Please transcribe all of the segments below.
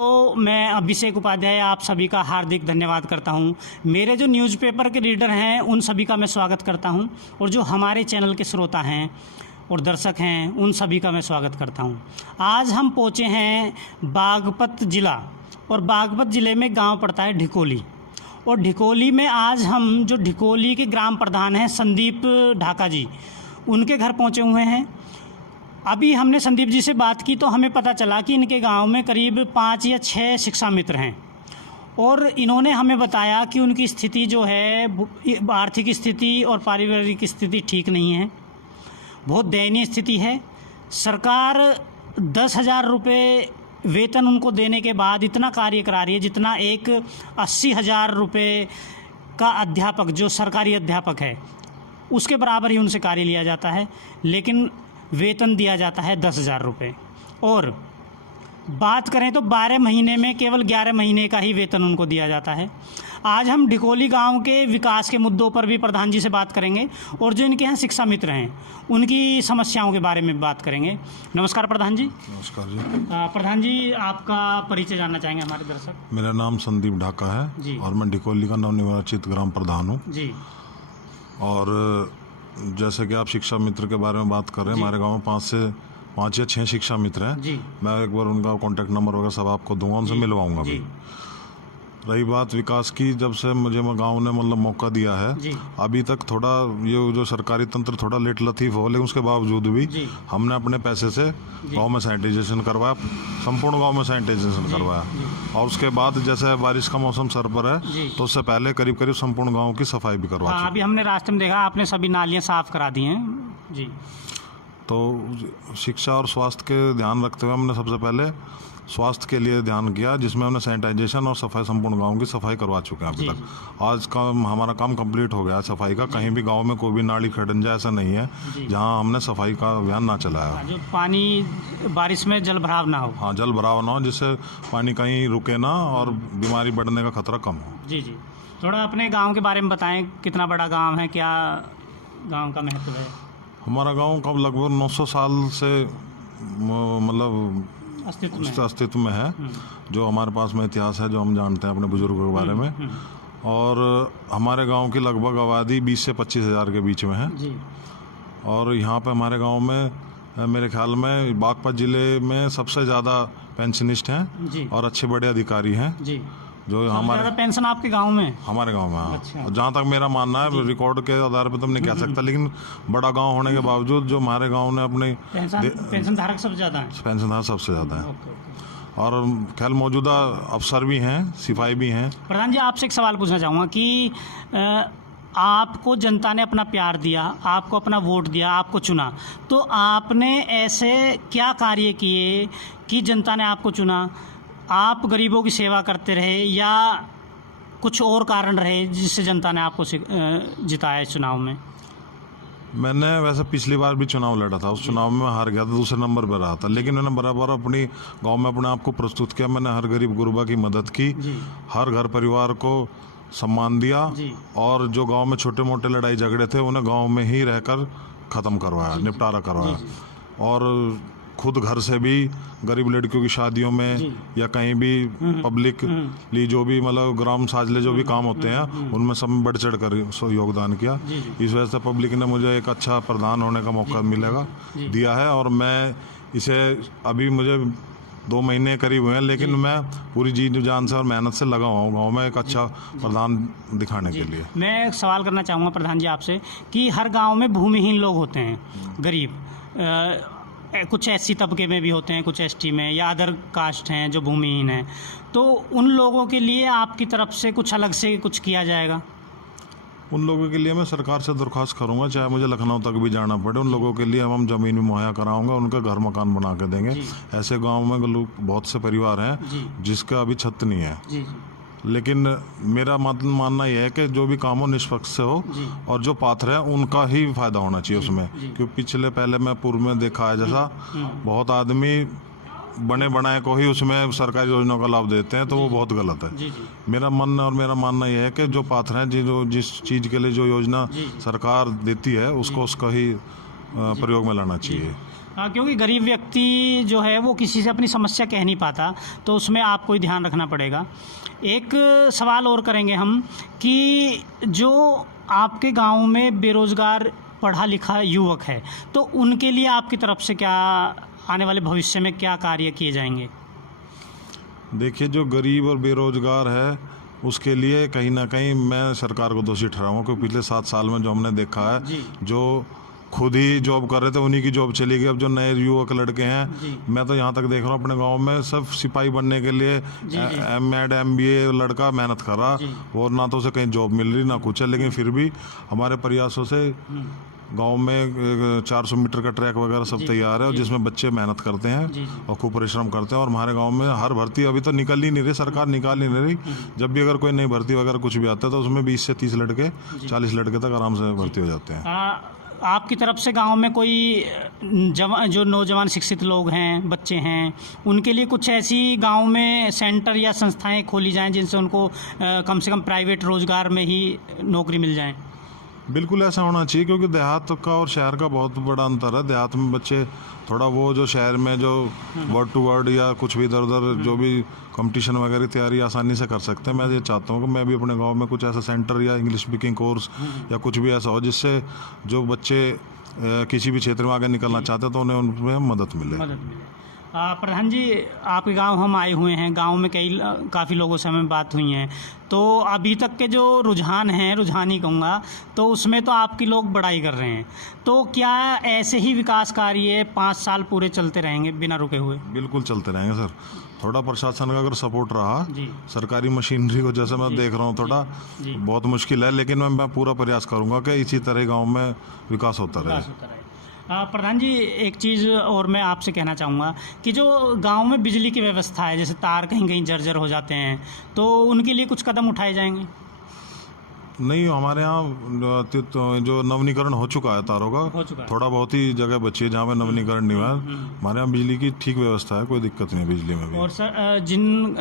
तो मैं अभिषेक उपाध्याय आप सभी का हार्दिक धन्यवाद करता हूं। मेरे जो न्यूज़पेपर के रीडर हैं उन सभी का मैं स्वागत करता हूं और जो हमारे चैनल के श्रोता हैं और दर्शक हैं उन सभी का मैं स्वागत करता हूं। आज हम पहुंचे हैं बागपत ज़िला और बागपत ज़िले में गांव पड़ता है ढिकोली और ढिकोली में आज हम जो ढिकोली के ग्राम प्रधान हैं संदीप ढाका जी, उनके घर पहुंचे हुए हैं। अभी हमने संदीप जी से बात की तो हमें पता चला कि इनके गांव में करीब 5 या 6 शिक्षा मित्र हैं और इन्होंने हमें बताया कि उनकी स्थिति जो है आर्थिक स्थिति और पारिवारिक स्थिति ठीक नहीं है, बहुत दयनीय स्थिति है। सरकार 10,000 रुपये वेतन उनको देने के बाद इतना कार्य करा रही है जितना एक 80,000 रुपये का अध्यापक जो सरकारी अध्यापक है उसके बराबर ही उनसे कार्य लिया जाता है, लेकिन वेतन दिया जाता है 10,000 रुपये। और बात करें तो 12 महीने में केवल 11 महीने का ही वेतन उनको दिया जाता है। आज हम ढिकोली गांव के विकास के मुद्दों पर भी प्रधान जी से बात करेंगे और जो इनके यहाँ शिक्षा मित्र हैं उनकी समस्याओं के बारे में बात करेंगे। नमस्कार प्रधान जी। नमस्कार जी। प्रधान जी, आपका परिचय जानना चाहेंगे हमारे दर्शक। मेरा नाम संदीप ढाका है जी और मैं ढिकोली का नवनिर्वाचित ग्राम प्रधान हूँ जी। और जैसे कि आप शिक्षा मित्र के बारे में बात कर रहे हैं, हमारे गांव में 5 या 6 शिक्षा मित्र हैं जी। मैं एक बार उनका कॉन्टैक्ट नंबर वगैरह सब आपको दूंगा, उनसे मिलवाऊंगा भी। रही बात विकास की, जब से मुझे गांव ने मतलब मौका दिया है अभी तक थोड़ा ये जो सरकारी तंत्र थोड़ा लेट लतीफ़ हो, लेकिन उसके बावजूद भी हमने अपने पैसे से गांव में सैनिटाइजेशन करवाया, संपूर्ण गांव में सैनिटाइजेशन करवाया। और उसके बाद जैसे बारिश का मौसम सर पर है तो उससे पहले करीब करीब संपूर्ण गाँव की सफाई भी करवा। अभी हमने रास्ते में देखा आपने सभी नालियाँ साफ करा दी हैं जी। तो शिक्षा और स्वास्थ्य के ध्यान रखते हुए हमने सबसे पहले स्वास्थ्य के लिए ध्यान किया, जिसमें हमने सैनिटाइजेशन और सफाई संपूर्ण गांव की सफाई करवा चुके हैं अभी तक। आज का हमारा काम कंप्लीट हो गया है सफाई का। कहीं भी गांव में कोई भी नाली खडंजा ऐसा नहीं है जहां हमने सफाई का अभियान ना चलाया। जो पानी बारिश में जल भराव ना हो। हाँ, जल भराव ना हो, जिससे पानी कहीं रुके ना और बीमारी बढ़ने का खतरा कम हो। जी जी, थोड़ा अपने गाँव के बारे में बताएँ, कितना बड़ा गाँव है, क्या गाँव का महत्व है? हमारा गाँव का लगभग 900 साल से मतलब अस्तित्व में है, जो हमारे पास में इतिहास है, जो हम जानते हैं अपने बुजुर्गों के बारे में। और हमारे गांव की लगभग आबादी 20 से 25 हज़ार के बीच में है जी। और यहाँ पे हमारे गांव में मेरे ख्याल में बागपत ज़िले में सबसे ज़्यादा पेंशनिस्ट हैं और अच्छे बड़े अधिकारी हैं जी। जो हमारे पेंशन आपके गांव में? हमारे गांव में। अच्छा। जहाँ तक मेरा मानना है, रिकॉर्ड के आधार पर तो नहीं कह सकता, लेकिन बड़ा गांव होने के बावजूद जो हमारे गांव ने अपने पेंशन धारक सबसे ज़्यादा है। पेंशन धारक सबसे ज़्यादा है। और ख्याल मौजूदा अफसर भी हैं, सिपाही भी हैं। प्रधान जी, आपसे एक सवाल पूछना चाहूँगा कि आपको जनता ने अपना प्यार दिया, आपको अपना वोट दिया, आपको चुना, तो आपने ऐसे क्या कार्य किए कि जनता ने आपको चुना? आप गरीबों की सेवा करते रहे या कुछ और कारण रहे जिससे जनता ने आपको जिताया चुनाव में? मैंने वैसे पिछली बार भी चुनाव लड़ा था, उस चुनाव में हार गया था, दूसरे नंबर पर रहा था, लेकिन मैंने बराबर अपनी गांव में अपने आप को प्रस्तुत किया। मैंने हर गरीब गुरबा की मदद की, हर घर परिवार को सम्मान दिया और जो गांव में छोटे मोटे लड़ाई झगड़े थे उन्हें गांव में ही रहकर ख़त्म करवाया, निपटारा करवाया। और खुद घर से भी गरीब लड़कियों की शादियों में या कहीं भी पब्लिकली जो भी मतलब ग्राम साजले जो भी काम होते हैं उनमें सब बढ़ चढ़ कर योगदान किया। इस वजह से पब्लिक ने मुझे एक अच्छा प्रधान होने का मौका दिया है। और मैं इसे अभी मुझे 2 महीने करीब हुए हैं, लेकिन मैं पूरी जी जान से और मेहनत से लगा हुआ हूँ गाँव में एक अच्छा प्रधान दिखाने के लिए। मैं एक सवाल करना चाहूँगा प्रधान जी आपसे कि हर गाँव में भूमिहीन लोग होते हैं, गरीब, कुछ एससी तबके में भी होते हैं, कुछ एसटी में या अदर कास्ट हैं जो भूमिहीन हैं, तो उन लोगों के लिए आपकी तरफ से कुछ अलग से कुछ किया जाएगा? उन लोगों के लिए मैं सरकार से दरख्वास्त करूंगा, चाहे मुझे लखनऊ तक भी जाना पड़े। उन लोगों के लिए हम ज़मीन भी मुहैया कराऊंगा, उनका घर मकान बना के देंगे। ऐसे गाँव में लोग बहुत से परिवार हैं जिसका अभी छत नहीं है। लेकिन मेरा मानना यह है कि जो भी काम हो निष्पक्ष से हो और जो पात्र है उनका ही फायदा होना चाहिए उसमें। क्योंकि पहले मैं पूर्व में देखा है जैसा बहुत आदमी बने बनाए को ही उसमें सरकारी योजनाओं का लाभ देते हैं, तो वो बहुत गलत है। मेरा मानना यह है कि जो पात्र हैं, जिस चीज़ के लिए जो योजना सरकार देती है उसको उसका ही प्रयोग में लाना चाहिए। हाँ, क्योंकि गरीब व्यक्ति जो है वो किसी से अपनी समस्या कह नहीं पाता, तो उसमें आपको ही ध्यान रखना पड़ेगा। एक सवाल और करेंगे हम कि जो आपके गांव में बेरोज़गार पढ़ा लिखा युवक है, तो उनके लिए आपकी तरफ से क्या आने वाले भविष्य में क्या कार्य किए जाएंगे? देखिए, जो गरीब और बेरोजगार है उसके लिए कहीं ना कहीं मैं सरकार को दोषी ठहराऊंगा, क्योंकि पिछले 7 साल में जो हमने देखा है, जी। जो खुद ही जॉब कर रहे थे उन्हीं की जॉब चली गई। अब जो नए युवक लड़के हैं, मैं तो यहाँ तक देख रहा हूँ अपने गांव में सब सिपाही बनने के लिए एम.एड. MBA लड़का मेहनत कर रहा, और ना तो उसे कहीं जॉब मिल रही ना कुछ है, लेकिन फिर भी हमारे प्रयासों से गांव में 400 मीटर का ट्रैक वगैरह सब तैयार है, और जिसमें बच्चे मेहनत करते हैं और खूब परिश्रम करते हैं। और हमारे गांव में हर भर्ती अभी तो निकल ही नहीं रही, सरकार निकाल ही नहीं रही। जब भी अगर कोई नई भर्ती वगैरह कुछ भी आता है तो उसमें 20 से 30 लड़के 40 लड़के तक आराम से भर्ती हो जाते हैं। आपकी तरफ से गांव में कोई जो नौजवान शिक्षित लोग हैं, बच्चे हैं, उनके लिए कुछ ऐसी गांव में सेंटर या संस्थाएं खोली जाएं जिनसे उनको कम से कम प्राइवेट रोजगार में ही नौकरी मिल जाए? बिल्कुल ऐसा होना चाहिए, क्योंकि देहात का और शहर का बहुत बड़ा अंतर है। देहात में बच्चे थोड़ा वो जो शहर में जो वर्ड टू वर्ड या कुछ भी इधर उधर जो भी कंपटीशन वगैरह तैयारी आसानी से कर सकते हैं। मैं ये चाहता हूँ कि मैं भी अपने गांव में कुछ ऐसा सेंटर या इंग्लिश स्पीकिंग कोर्स या कुछ भी ऐसा हो जिससे जो बच्चे किसी भी क्षेत्र में आगे निकलना चाहते हैं तो उन्हें उनमें मदद मिले। प्रधान जी, आपके गांव हम आए हुए हैं, गांव में काफ़ी लोगों से हमें बात हुई हैं, तो अभी तक के जो रुझान हैं, रुझान ही कहूँगा, तो उसमें तो आपकी लोग बड़ाई कर रहे हैं। तो क्या ऐसे ही विकास कार्य 5 साल पूरे चलते रहेंगे बिना रुके हुए? बिल्कुल चलते रहेंगे सर। थोड़ा प्रशासन का अगर सपोर्ट रहा, सरकारी मशीनरी को जैसे मैं देख रहा हूँ थोड़ा बहुत मुश्किल है, लेकिन मैं पूरा प्रयास करूँगा कि इसी तरह गाँव में विकास होता रहे। प्रधान जी, एक चीज़ और मैं आपसे कहना चाहूँगा कि जो गांव में बिजली की व्यवस्था है, जैसे तार कहीं कहीं जर्जर हो जाते हैं, तो उनके लिए कुछ कदम उठाए जाएंगे? नहीं, हमारे यहाँ जो नवीनीकरण हो चुका है तारों का, थोड़ा बहुत ही जगह बची है जहाँ पे नवीनीकरण नहीं हुआ है। हमारे यहाँ बिजली की ठीक व्यवस्था है, कोई दिक्कत नहीं है बिजली में भी। और सर, जिन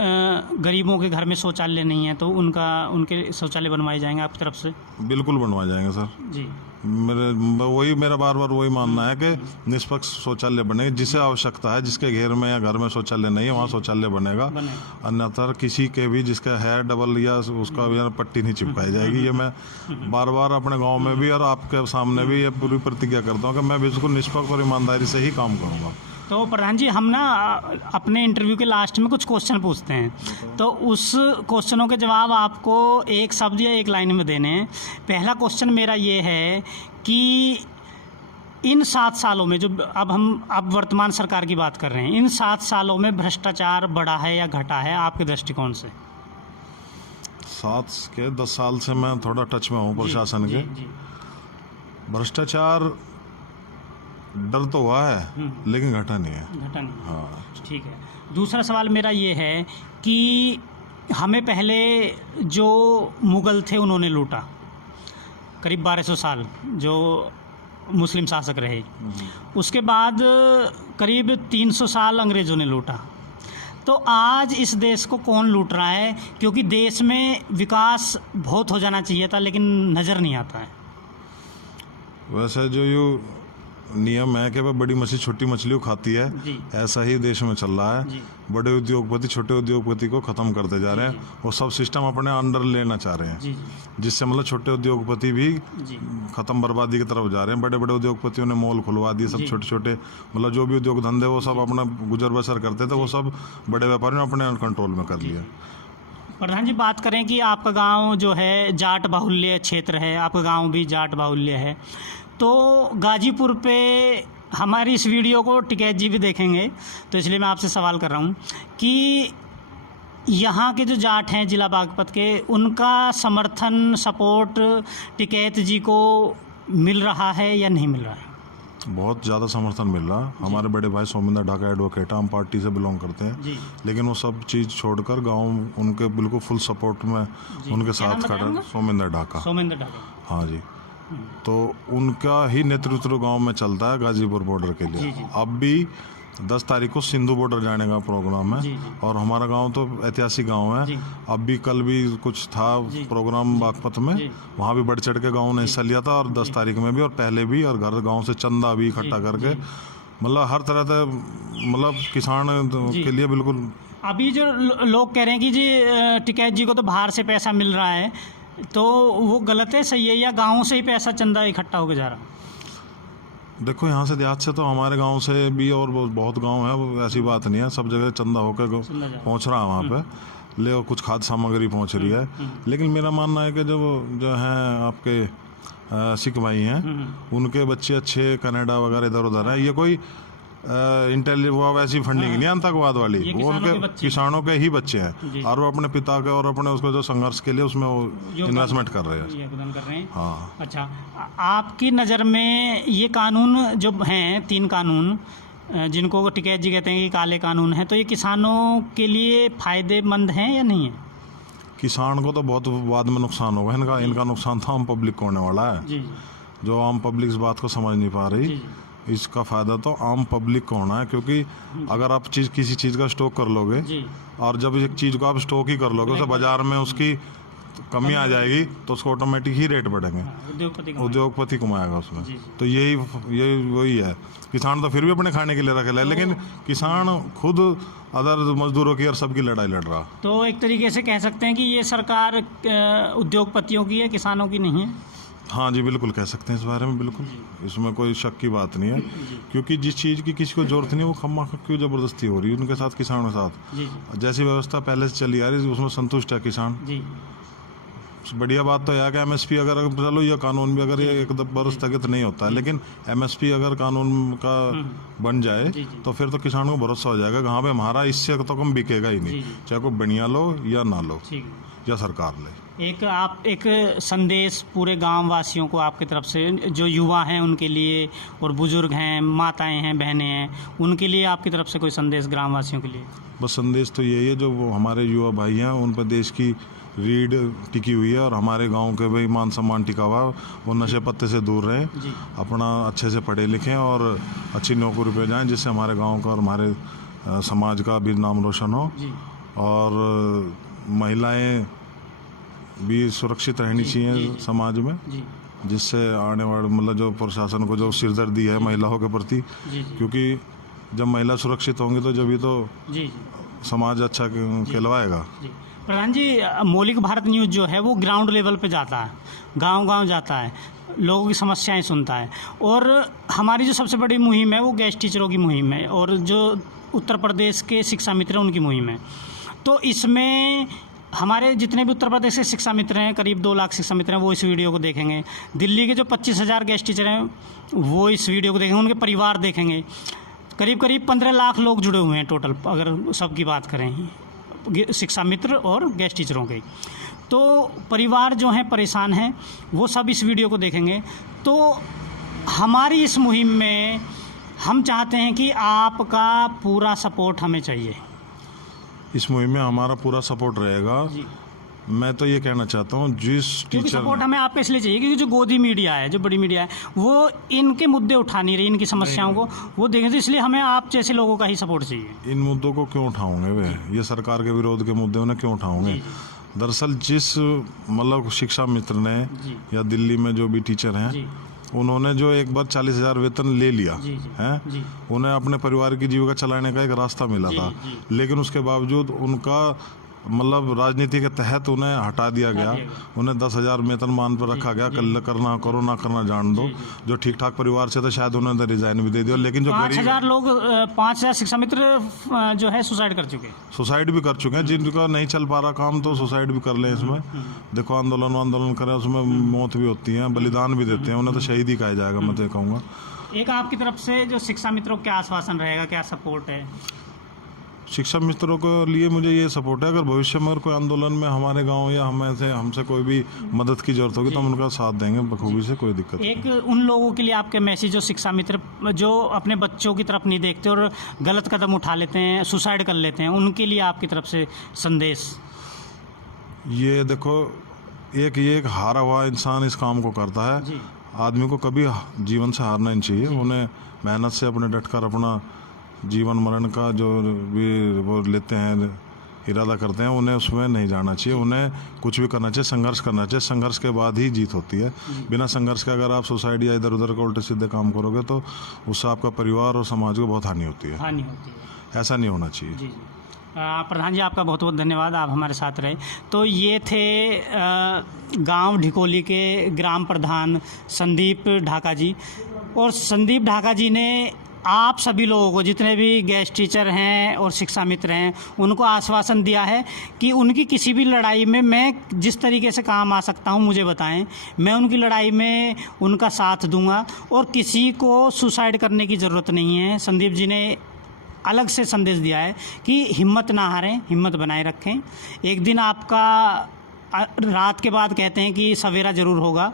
गरीबों के घर में शौचालय नहीं है तो उनके शौचालय बनवाए जाएंगे आपकी तरफ से? बिल्कुल बनवाए जाएंगे सर जी। मेरा बार बार वही मानना है कि निष्पक्ष शौचालय बने, जिसे आवश्यकता है, जिसके घेर में या घर में शौचालय नहीं है वहाँ शौचालय बनेगा। अन्यथा किसी के भी जिसका है डबल या उसका भी पट्टी नहीं चिपकाई जाएगी। ये मैं बार बार अपने गांव में भी और आपके सामने भी ये पूरी प्रतिज्ञा करता हूँ कि मैं बिल्कुल निष्पक्ष और ईमानदारी से ही काम करूँगा। तो प्रधान जी, हम ना अपने इंटरव्यू के लास्ट में कुछ क्वेश्चन पूछते हैं, तो उस क्वेश्चनों के जवाब आपको एक शब्द या एक लाइन में देने हैं। पहला क्वेश्चन मेरा ये है कि इन 7 सालों में जो अब वर्तमान सरकार की बात कर रहे हैं, इन 7 सालों में भ्रष्टाचार बढ़ा है या घटा है आपके दृष्टिकोण से? 10 साल से मैं थोड़ा टच में हूँ प्रशासन के। भ्रष्टाचार डर तो हुआ है लेकिन घटा नहीं है। हाँ, ठीक है। दूसरा सवाल मेरा ये है कि हमें पहले जो मुग़ल थे उन्होंने लूटा, करीब 1200 साल जो मुस्लिम शासक रहे, उसके बाद करीब 300 साल अंग्रेज़ों ने लूटा। तो आज इस देश को कौन लूट रहा है? क्योंकि देश में विकास बहुत हो जाना चाहिए था लेकिन नज़र नहीं आता है। वैसे जो ये नियम है कि बड़ी मछली छोटी मछली को खाती है, ऐसा ही देश में चल रहा है। बड़े उद्योगपति छोटे उद्योगपति को ख़त्म करते जा रहे हैं, वो सब सिस्टम अपने अंडर लेना चाह रहे हैं, जिससे मतलब छोटे उद्योगपति भी ख़त्म बर्बादी की तरफ जा रहे हैं। बड़े बड़े उद्योगपतियों ने मॉल खुलवा दिए, सब छोटे छोटे मतलब जो भी उद्योग धंधे वो सब अपना गुजर बसर करते थे, वो सब बड़े व्यापारियों ने अपने कंट्रोल में कर लिया। प्रधान जी, बात करें कि आपका गांव जो है जाट बाहुल्य क्षेत्र है, आपका गांव भी जाट बाहुल्य है, तो गाजीपुर पे हमारी इस वीडियो को टिकैत जी भी देखेंगे, तो इसलिए मैं आपसे सवाल कर रहा हूँ कि यहाँ के जो जाट हैं जिला बागपत के, उनका समर्थन सपोर्ट टिकैत जी को मिल रहा है या नहीं मिल रहा है? बहुत ज़्यादा समर्थन मिल रहा है। हमारे बड़े भाई सोमिंदर ढाका एडवोकेट, हम पार्टी से बिलोंग करते हैं, लेकिन वो सब चीज़ छोड़कर गांव उनके बिल्कुल फुल सपोर्ट में उनके साथ खड़ा। सोमिंदर ढाका। हाँ जी। तो उनका ही नेतृत्व गांव में चलता है गाजीपुर बॉर्डर के लिए। अब भी 10 तारीख को सिंधु बॉर्डर जाने का प्रोग्राम है, और हमारा गांव तो ऐतिहासिक गांव है। अब भी कल भी कुछ था प्रोग्राम बागपत में, वहाँ भी बढ़ चढ़ के गांव ने हिस्सा लिया था, और 10 तारीख में भी और पहले भी, और घर गांव से चंदा भी इकट्ठा करके मतलब हर तरह से मतलब किसान के लिए बिल्कुल। अभी जो लोग कह रहे हैं कि जी टिकैत जी को तो बाहर से पैसा मिल रहा है, तो वो गलत है, सही है, या गाँव से ही पैसा चंदा इकट्ठा होकर जा रहा है? देखो यहाँ से देहात से तो हमारे गांव से भी और बहुत गांव है, वो ऐसी बात नहीं है, सब जगह चंदा होकर पहुंच रहा है वहाँ पे, ले और कुछ खाद्य सामग्री पहुंच रही है। लेकिन मेरा मानना है कि जो हैं आपके सिख भाई हैं, उनके बच्चे अच्छे कनाडा वगैरह इधर उधर हैं, ये कोई वो वैसी फंडिंग नहीं आतंकवाद वाली, वो उनके किसानों के ही बच्चे हैं, और वो अपने पिता के और अपने उसको जो संघर्ष के लिए उसमें वो इन्वेस्टमेंट कर रहे हैं, योगदान कर रहे हैं। हाँ। अच्छा, आपकी नज़र में ये कानून जो हैं, 3 कानून जिनको टिकैत जी कहते हैं कि काले कानून हैं, तो ये किसानों के लिए फ़ायदेमंद हैं या नहीं है? किसान को तो बहुत बाद में नुकसान होगा इनका नुकसान तो आम पब्लिक को होने वाला है। जी। जो आम पब्लिक इस बात को समझ नहीं पा रही, जी। इसका फ़ायदा तो आम पब्लिक को होना है, क्योंकि अगर आप किसी चीज़ का स्टॉक कर लोगे जी। और जब एक चीज़ को आप स्टॉक ही कर लोगे, उसे बाजार में उसकी कमी आ जाएगी, तो उसको ऑटोमेटिक ही रेट बढ़ेंगे, उद्योगपति कमाएगा उसमें। तो यही वही है। किसान तो फिर भी अपने खाने के लिए रखे, लेकिन किसान खुद अदर मजदूरों की और सबकी लड़ाई लड़ रहा। तो एक तरीके से कह सकते हैं कि ये सरकार उद्योगपतियों की है, किसानों की नहीं है। हाँ जी, बिल्कुल कह सकते हैं इस बारे में, बिल्कुल इसमें कोई शक की बात नहीं है, क्योंकि जिस चीज़ की किसी को जरूरत नहीं है वो खम्मा क्यों ज़बरदस्ती हो रही है उनके साथ, किसानों के साथ। जैसी व्यवस्था पहले से चली आ रही है उसमें संतुष्ट है किसान। बढ़िया बात तो यह कि एमएसपी अगर चलो यह कानून भी अगर ये 1 वर्ष स्थगित नहीं होता है, लेकिन एमएसपी अगर कानून का बन जाए तो फिर तो किसानों को भरोसा हो जाएगा, कहाँ पे हमारा इससे तो कम बिकेगा ही नहीं, चाहे कोई बढ़िया लो या ना लो या सरकार ले। एक संदेश पूरे गांव वासियों को आपकी तरफ से, जो युवा हैं उनके लिए, और बुजुर्ग हैं, माताएं हैं, बहनें हैं, उनके लिए आपकी तरफ से कोई संदेश ग्राम वासियों के लिए? बस संदेश तो यही है, जो वो हमारे युवा भाई हैं उन पर देश की रीढ़ टिकी हुई है, और हमारे गांव के भाई मान सम्मान टिका हुआ, वो नशे पत्ते से दूर रहें, अपना अच्छे से पढ़े लिखें और अच्छी नौकरी पे जाएं, जिससे हमारे गांव का और हमारे समाज का भी नाम रोशन हो, और महिलाएं भी सुरक्षित रहनी चाहिए समाज में, जिससे आने वाले मतलब जो प्रशासन को जो सिरदर्दी है महिलाओं के प्रति, क्योंकि जब महिला सुरक्षित होंगी तो जब तो समाज अच्छा कहलवाएगा। प्रधान जी, मौलिक भारत न्यूज़ जो है वो ग्राउंड लेवल पे जाता है, गांव-गांव जाता है, लोगों की समस्याएं सुनता है, और हमारी जो सबसे बड़ी मुहिम है वो गेस्ट टीचरों की मुहिम है, और जो उत्तर प्रदेश के शिक्षा मित्र हैं उनकी मुहिम है। तो इसमें हमारे जितने भी उत्तर प्रदेश के शिक्षा मित्र हैं, करीब 2 लाख शिक्षा मित्र हैं, वो इस वीडियो को देखेंगे। दिल्ली के जो 25,000 गेस्ट टीचर हैं वो इस वीडियो को देखेंगे, उनके परिवार देखेंगे। करीब 15 लाख लोग जुड़े हुए हैं टोटल, अगर सबकी बात करें, शिक्षा मित्र और गेस्ट टीचरों के। तो परिवार जो हैं परेशान हैं, वो सब इस वीडियो को देखेंगे। तो हमारी इस मुहिम में हम चाहते हैं कि आपका पूरा सपोर्ट हमें चाहिए। इस मुहिम में हमारा पूरा सपोर्ट रहेगा। मैं तो ये कहना चाहता हूँ, जिस टीचर सपोर्ट हमें आपका इसलिए चाहिए क्योंकि जो गोदी मीडिया है, जो बड़ी मीडिया है, वो इनके मुद्दे उठा नहीं रही, इनकी समस्याओं को वो देखें, तो इसलिए हमें आप जैसे लोगों का ही सपोर्ट चाहिए। इन मुद्दों को क्यों उठाओगे वे, ये सरकार के विरोध के मुद्दे उन्हें क्यों उठाओगे? दरअसल जिस मतलब शिक्षा मित्र ने या दिल्ली में जो भी टीचर हैं, उन्होंने जो एक बार 40,000 वेतन ले लिया है, उन्हें अपने परिवार की जीविका चलाने का एक रास्ता मिला था, लेकिन उसके बावजूद उनका मतलब राजनीति के तहत उन्हें हटा दिया गया, उन्हें 10,000 वेतनमान पर रखा गया, कल करना करो ना करना जान दो। जो ठीक ठाक परिवार से थे शायद उन्होंने रिजाइन भी दे दिया, लेकिन जो 5,000 लोग 5,000 शिक्षा मित्र जो है सुसाइड भी कर चुके हैं, जिनका नहीं चल पा रहा काम तो सुसाइड भी कर लें। इसमें देखो आंदोलन करें, उसमें मौत भी होती है, बलिदान भी देते हैं, उन्हें तो शहीद ही कहा जाएगा। मैं तो कहूँगा एक आपकी तरफ से जो शिक्षा मित्रों को क्या आश्वासन रहेगा, क्या सपोर्ट है? शिक्षा मित्रों के लिए मुझे ये सपोर्ट है, अगर भविष्य में अगर कोई आंदोलन में हमारे गांव या हमसे कोई भी मदद की जरूरत होगी तो हम उनका साथ देंगे बखूबी से, कोई दिक्कत नहीं। एक उन लोगों के लिए आपके मैसेज, जो शिक्षा मित्र जो अपने बच्चों की तरफ नहीं देखते और गलत कदम उठा लेते हैं, सुसाइड कर लेते हैं, उनके लिए आपकी तरफ से संदेश? ये देखो, एक हारा हुआ इंसान इस काम को करता है। आदमी को कभी जीवन से हारना नहीं चाहिए, उन्हें मेहनत से अपने डटकर अपना जीवन मरण का जो भी वो लेते हैं इरादा करते हैं उन्हें उसमें नहीं जाना चाहिए। उन्हें कुछ भी करना चाहिए, संघर्ष करना चाहिए। संघर्ष के बाद ही जीत होती है। बिना संघर्ष के अगर आप सुसाइड या इधर उधर के उल्टे सीधे काम करोगे तो उससे आपका परिवार और समाज को बहुत हानि होती है। हानि होती है। ऐसा नहीं होना चाहिए। जी जी। प्रधान जी, आपका बहुत बहुत धन्यवाद, आप हमारे साथ रहे। तो ये थे गांव ढिकोली के ग्राम प्रधान संदीप ढाका जी। और संदीप ढाका जी ने आप सभी लोगों को, जितने भी गेस्ट टीचर हैं और शिक्षा मित्र हैं, उनको आश्वासन दिया है कि उनकी किसी भी लड़ाई में मैं जिस तरीके से काम आ सकता हूं मुझे बताएं, मैं उनकी लड़ाई में उनका साथ दूंगा। और किसी को सुसाइड करने की ज़रूरत नहीं है। संदीप जी ने अलग से संदेश दिया है कि हिम्मत ना हारें, हिम्मत बनाए रखें। एक दिन आपका रात के बाद कहते हैं कि सवेरा ज़रूर होगा,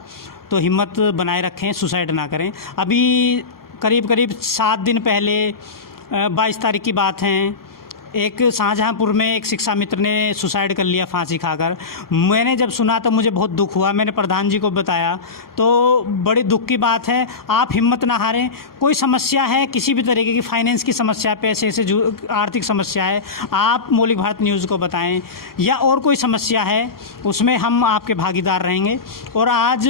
तो हिम्मत बनाए रखें, सुसाइड ना करें। अभी करीब करीब 7 दिन पहले 22 तारीख की बात है, एक शाहजहांपुर में एक शिक्षा मित्र ने सुसाइड कर लिया फांसी खाकर। मैंने जब सुना तो मुझे बहुत दुख हुआ। मैंने प्रधान जी को बताया तो बड़ी दुख की बात है। आप हिम्मत ना हारें। कोई समस्या है, किसी भी तरीके की फाइनेंस की समस्या, पैसे से आर्थिक समस्या है, आप मौलिक भारत न्यूज़ को बताएं, या और कोई समस्या है उसमें हम आपके भागीदार रहेंगे। और आज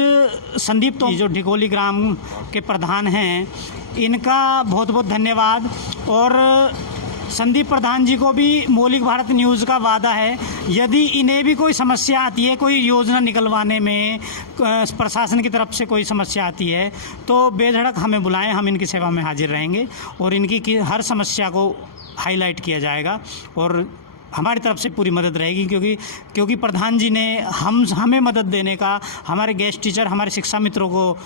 संदीप तो जो ढिकोली ग्राम के प्रधान हैं, इनका बहुत बहुत धन्यवाद। और संदीप प्रधान जी को भी मौलिक भारत न्यूज़ का वादा है, यदि इन्हें भी कोई समस्या आती है, कोई योजना निकलवाने में प्रशासन की तरफ से कोई समस्या आती है, तो बेधड़क हमें बुलाएं, हम इनकी सेवा में हाजिर रहेंगे और इनकी हर समस्या को हाईलाइट किया जाएगा और हमारी तरफ से पूरी मदद रहेगी। क्योंकि प्रधान जी ने हमें मदद देने का, हमारे गेस्ट टीचर, हमारे शिक्षा मित्रों को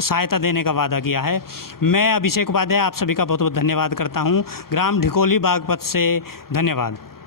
सहायता देने का वादा किया है। मैं अभिषेक उपाध्याय आप सभी का बहुत बहुत धन्यवाद करता हूँ। ग्राम ढिकोली बागपत से धन्यवाद।